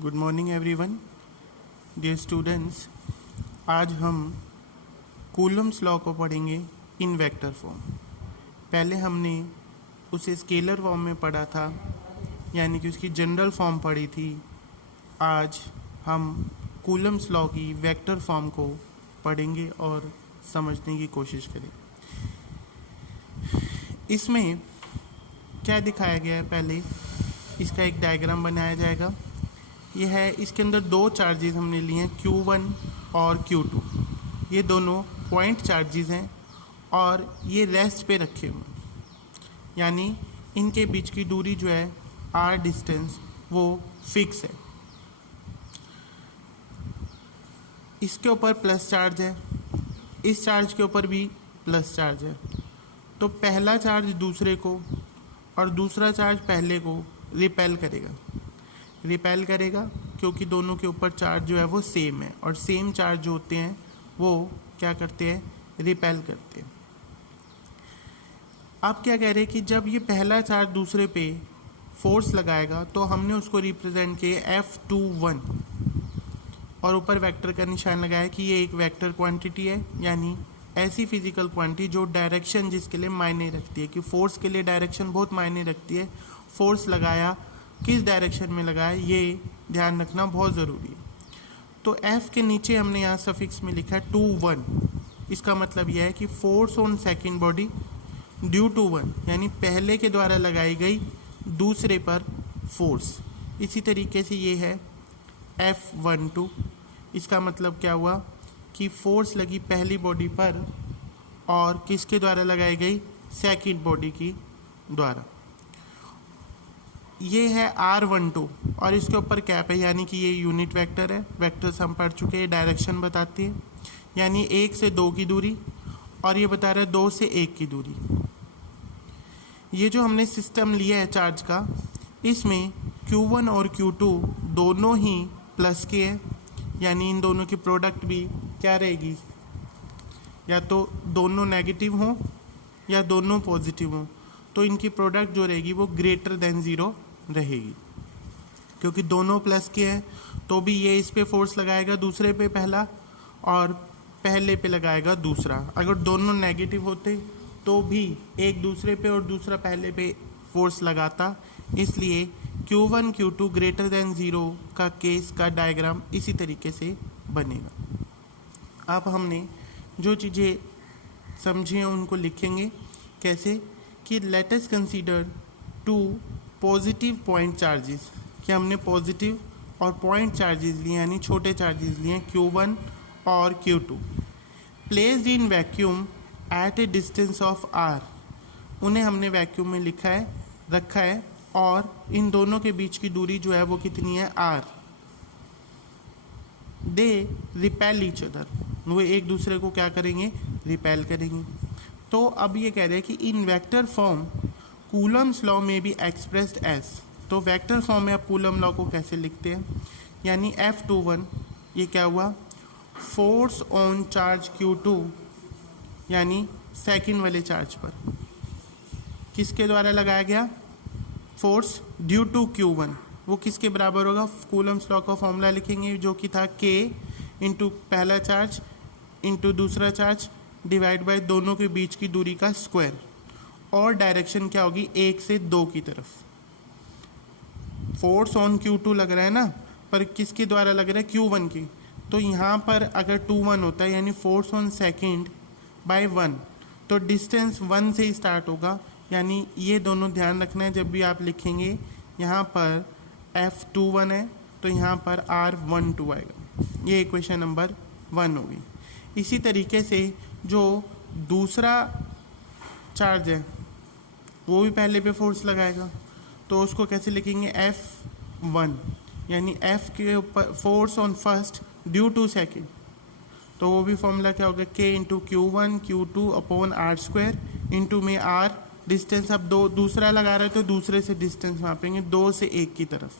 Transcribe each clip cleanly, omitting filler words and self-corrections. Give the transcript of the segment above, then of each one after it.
Good morning everyone, dear students. आज हम Coulomb's law को पढ़ेंगे इन वेक्टर फॉर्म। पहले हमने उसे स्केलर फॉर्म में पढ़ा था, यानी कि उसकी जनरल फॉर्म पढ़ी थी। आज हम कूलम्स लॉ की वेक्टर फॉर्म को पढ़ेंगे और समझने की कोशिश करेंगे। इसमें क्या दिखाया गया है, पहले इसका एक डायग्राम बनाया जाएगा। यह है, इसके अंदर दो चार्जेस हमने लिए हैं, Q1 और Q2। ये दोनों पॉइंट चार्जेस हैं और ये रेस्ट पे रखे हुए हैं, यानी इनके बीच की दूरी जो है R डिस्टेंस वो फिक्स है। इसके ऊपर प्लस चार्ज है, इस चार्ज के ऊपर भी प्लस चार्ज है। तो पहला चार्ज दूसरे को और दूसरा चार्ज पहले को रिपेल करेगा क्योंकि दोनों के ऊपर चार्ज जो है वो सेम है, और सेम चार्ज जो होते हैं वो क्या करते हैं, रिपेल करते हैं। अब क्या कह रहे हैं कि जब ये पहला चार्ज दूसरे पे फोर्स लगाएगा तो हमने उसको रिप्रेजेंट किया F21 और ऊपर वेक्टर का निशान लगाया कि ये एक वेक्टर क्वांटिटी है, यानी ऐसी फिजिकल क्वांटिटी जो डायरेक्शन जिसके लिए मायने रखती है, कि फोर्स के लिए डायरेक्शन बहुत मायने रखती है। फोर्स लगाया, किस डायरेक्शन में लगाया, ये ध्यान रखना बहुत ज़रूरी है। तो F के नीचे हमने यहाँ सफिक्स में लिखा है 21। इसका मतलब यह है कि force on second body due to 1, यानी पहले के द्वारा लगाई गई दूसरे पर फोर्स। इसी तरीके से ये है F12। इसका मतलब क्या हुआ कि फोर्स लगी पहली बॉडी पर और किसके द्वारा लगाई गई, सेकेंड बॉडी की द्वारा। ये है R12 और इसके ऊपर कैप है, यानी कि ये यूनिट वेक्टर है। वेक्टर्स हम पढ़ चुके हैं, डायरेक्शन बताती है, यानी 1 से 2 की दूरी, और ये बता रहा है 2 से 1 की दूरी। ये जो हमने सिस्टम लिया है चार्ज का, इसमें Q1 और Q2 दोनों ही प्लस के हैं, यानी इन दोनों की प्रोडक्ट भी क्या रहेगी, या तो दोनों नेगेटिव हों या दोनों पॉजिटिव हों। तो इनकी प्रोडक्ट जो रहेगी वो ग्रेटर देन 0 रहेगी। क्योंकि दोनों प्लस के हैं तो भी ये इस पे फोर्स लगाएगा दूसरे पे पहला, और पहले पे लगाएगा दूसरा। अगर दोनों नेगेटिव होते तो भी एक दूसरे पे और दूसरा पहले पे फोर्स लगाता। इसलिए Q1 Q2 ग्रेटर देन 0 का केस का डायग्राम इसी तरीके से बनेगा। अब हमने जो चीज़ें समझी हैं उनको लिखेंगे। कैसे कि let us consider 2 positive point charges, कि हमने पॉजिटिव और पॉइंट चार्जेस लिए, यानी छोटे चार्जेस लिए हैं Q1 और Q2, placed in vacuum at a distance of R। उन्हें हमने वैक्यूम में रखा है और इन दोनों के बीच की दूरी जो है वो कितनी है, R। They repel each other, वो एक दूसरे को क्या करेंगे, रिपेल करेंगे। तो अब ये कह रहे हैं कि इन वेक्टर फॉर्म कूलम्स लॉ में बी एक्सप्रेस्ड एज। तो वेक्टर फॉर्म में आप कूलम लॉ को कैसे लिखते हैं, यानी F21 ये क्या हुआ, फोर्स ऑन चार्ज Q2, यानी सेकंड वाले चार्ज पर किसके द्वारा लगाया गया फोर्स, ड्यू टू Q1, वो किसके बराबर होगा, कूलम्स लॉ का फॉर्मूला लिखेंगे जो कि था K इंटू पहला चार्ज इंटू दूसरा चार्ज डिवाइड बाय दोनों के बीच की दूरी का स्क्वायर, और डायरेक्शन क्या होगी, 1 से 2 की तरफ। फोर्स ऑन Q2 लग रहा है ना, पर किसके द्वारा लग रहा है, Q1 की। तो यहाँ पर अगर 2-1 होता है, यानी फोर्स ऑन सेकेंड बाय 1, तो डिस्टेंस 1 से ही स्टार्ट होगा। यानी ये दोनों ध्यान रखना है जब भी आप लिखेंगे। यहाँ पर F21 है तो यहाँ पर R12 आएगा। ये इक्वेशन नंबर 1 होगी। इसी तरीके से जो दूसरा चार्ज है वो भी पहले पे फोर्स लगाएगा, तो उसको कैसे लिखेंगे, F1, यानी F के ऊपर force on first due to second. तो वो भी फॉर्मूला क्या होगा, K into Q1 Q2 upon R² into में R डिस्टेंस। अब दूसरा लगा रहे तो दूसरे से डिस्टेंस मापेंगे, 2 से 1 की तरफ,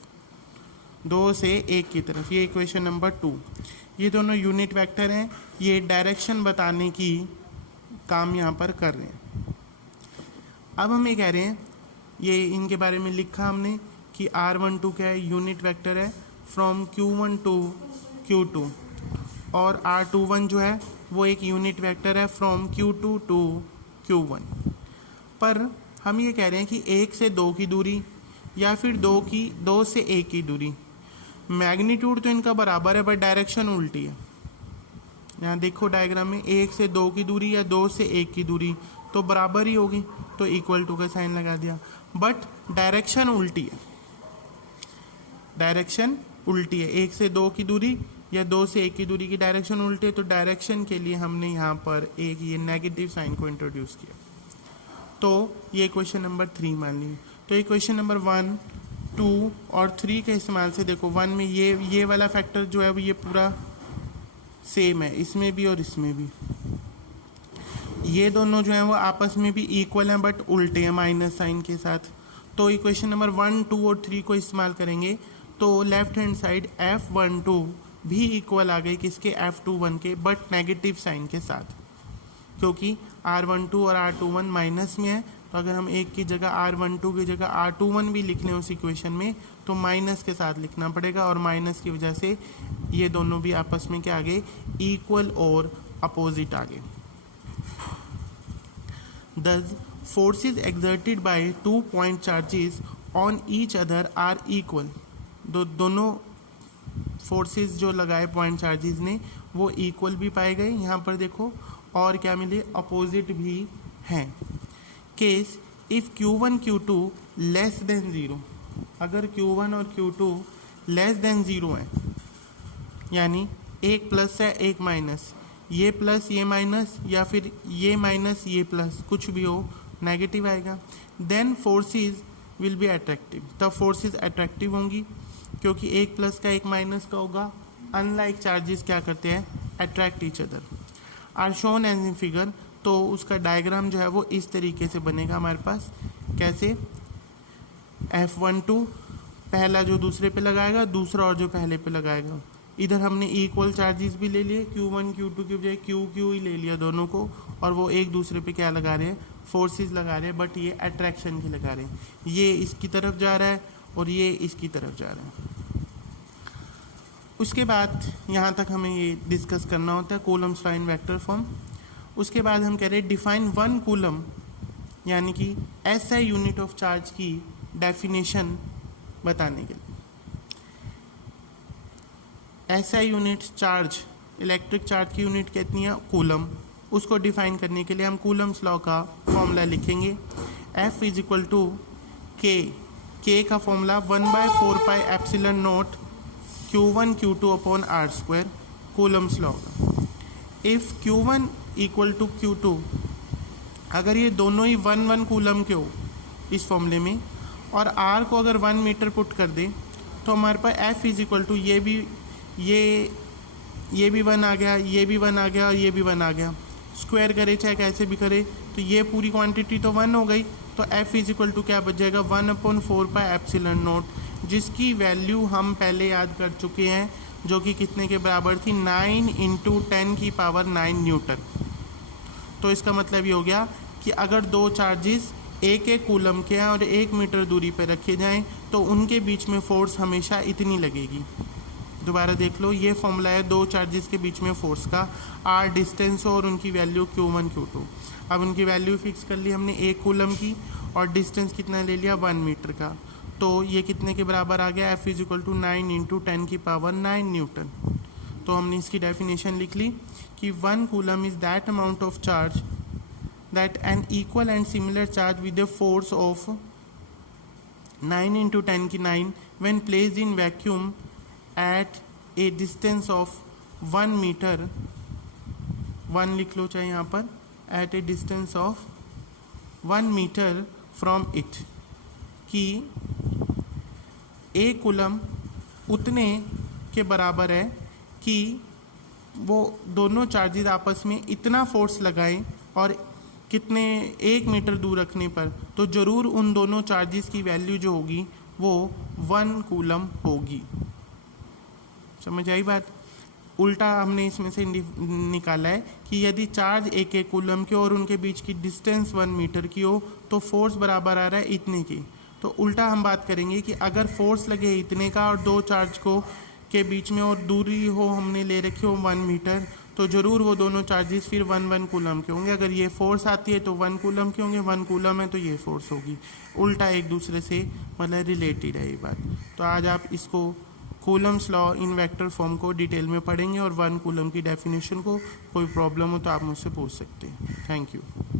2 से 1 की तरफ। ये इक्वेशन नंबर 2। ये दोनों यूनिट वेक्टर हैं, ये डायरेक्शन बताने की काम यहाँ पर कर रहे हैं। अब हम ये कह रहे हैं, ये इनके बारे में लिखा हमने कि R12 क्या है, यूनिट वेक्टर है फ्रॉम Q1 टू Q2 और R21 जो है वो एक यूनिट वेक्टर है फ्रॉम Q2 टू Q1। पर हम ये कह रहे हैं कि 1 से 2 की दूरी या फिर 2 से 1 की दूरी, मैग्नीट्यूड तो इनका बराबर है बट डायरेक्शन उल्टी है। यहाँ देखो डायग्राम में 1 से 2 की दूरी या 2 से 1 की दूरी तो बराबर ही होगी, तो इक्वल टू का साइन लगा दिया, बट डायरेक्शन उल्टी है। डायरेक्शन उल्टी है, 1 से 2 की दूरी या 2 से 1 की दूरी की डायरेक्शन उल्टी है, तो डायरेक्शन के लिए हमने यहाँ पर एक ये नेगेटिव साइन को इंट्रोड्यूस किया। तो ये क्वेश्चन नंबर 3 मान लीजिए। तो ये क्वेश्चन नंबर 1, 2 और 3 के इस्तेमाल से देखो 1 में ये वाला फैक्टर जो है वो ये पूरा सेम है, इसमें भी और इसमें भी। ये दोनों जो हैं वो आपस में भी इक्वल हैं बट उल्टे हैं माइनस साइन के साथ। तो इक्वेशन नंबर 1, 2 और 3 को इस्तेमाल करेंगे तो लेफ्ट हैंड साइड F12 भी इक्वल आ गई किसके, F21 के, बट नेगेटिव साइन के साथ, क्योंकि R12 और R21 माइनस में है। तो अगर हम एक की जगह R12 की जगह R21 भी लिख लें उस इक्वेशन में तो माइनस के साथ लिखना पड़ेगा, और माइनस की वजह से ये दोनों भी आपस में क्या आ गए, इक्वल और अपोजिट आ गए। Thus, forces exerted by 2 point charges on each other are equal. दोनों फोर्सेस जो लगाए पॉइंट चार्जेस ने वो इक्वल भी पाए गए यहाँ पर देखो, और क्या मिले, अपोजिट भी हैं। Case if Q1 Q2 less than 0, अगर Q1 और Q2 लेस देन 0 है, यानी एक प्लस है एक माइनस, ये प्लस ये माइनस या फिर ये माइनस ये प्लस, कुछ भी हो नेगेटिव आएगा, then forces will be attractive, तब फोर्सेस अट्रैक्टिव होंगी क्योंकि एक प्लस का एक माइनस का होगा। अनलाइक चार्जेस क्या करते हैं, attract each other, are shown as in figure. तो उसका डायग्राम जो है वो इस तरीके से बनेगा हमारे पास, कैसे, F12 पहला जो दूसरे पे लगाएगा, दूसरा और जो पहले पे लगाएगा। इधर हमने इक्वल चार्जेस भी ले लिए, Q1 Q2 की बजाय Q ही ले लिया दोनों को, और वो एक दूसरे पे क्या लगा रहे हैं, फोर्सेस लगा रहे हैं, बट ये अट्रैक्शन की लगा रहे हैं। ये इसकी तरफ जा रहा है और ये इसकी तरफ जा रहा है। उसके बाद यहाँ तक हमें ये डिस्कस करना होता है Coulomb's law in vector form. उसके बाद हम कह रहे हैं डिफाइन 1 कूलम, यानी कि SI यूनिट ऑफ चार्ज की डेफिनेशन बताने के लिए। SI unit charge, electric charge की यूनिट कितनी है, कूलम, उसको डिफाइन करने के लिए हम कूलम्स लॉ का फॉर्मूला लिखेंगे। F is equal to K का formula 1/4πε0 Q1 Q2 upon R², Coulomb's law का। If Q1 equal to Q2, अगर ये दोनों ही 1 कूलम के हो इस फॉर्मूले में, और R को अगर 1 मीटर पुट कर दे तो हमारे पास F इज इक्वल टू ये भी 1 आ गया, ये भी 1 आ गया और ये भी 1 आ गया, स्क्वायर करे चाहे कैसे भी करे तो ये पूरी क्वांटिटी तो 1 हो गई। तो F इज इक्वल टू क्या बच जाएगा, 1/4πε0, जिसकी वैल्यू हम पहले याद कर चुके हैं, जो कि कितने के बराबर थी, 9 × 10⁹ न्यूटन। तो इसका मतलब ये हो गया कि अगर दो चार्जेस एक कूलम के हैं और 1 मीटर दूरी पर रखे जाएं तो उनके बीच में फोर्स हमेशा इतनी लगेगी। दोबारा देख लो, ये फॉर्मूला है दो चार्जेस के बीच में फोर्स का, R डिस्टेंस हो और उनकी वैल्यू Q1 Q2। अब उनकी वैल्यू फिक्स कर ली हमने 1 कूलम की, और डिस्टेंस कितना ले लिया, 1 मीटर का। तो ये कितने के बराबर आ गया, F is equal to 9 × 10⁹ newton. तो हमने इसकी डेफिनेशन लिख ली कि 1 coulomb is that amount of charge that an equal and similar charge with a force of 9 × 10⁹ when placed in vacuum at a distance of 1 meter, 1 लिख लो चाहे यहाँ पर, at a distance of 1 meter from it, कि 1 coulomb उतने के बराबर है कि वो दोनों चार्जेस आपस में इतना फोर्स लगाएं, और कितने, 1 मीटर दूर रखने पर, तो ज़रूर उन दोनों चार्जेस की वैल्यू जो होगी वो 1 कूलम होगी। समझ आई बात। उल्टा हमने इसमें से निकाला है कि यदि चार्ज एक कूलम के और उनके बीच की डिस्टेंस 1 मीटर की हो तो फोर्स बराबर आ रहा है इतने की। तो उल्टा हम बात करेंगे कि अगर फोर्स लगे इतने का और दो चार्ज को के बीच में और दूरी हो हमने ले रखी हो 1 मीटर, तो ज़रूर वो दोनों चार्जेस फिर 1 कूलम के होंगे। अगर ये फोर्स आती है तो 1 कूलम के होंगे, 1 कूलम है तो ये फोर्स होगी। उल्टा एक दूसरे से मतलब रिलेटेड है ये बात। तो आज आप इसको Coulomb's law in vector form को डिटेल में पढ़ेंगे और 1 कूलम की डेफिनेशन को कोई प्रॉब्लम हो तो आप मुझसे पूछ सकते हैं। Thank you.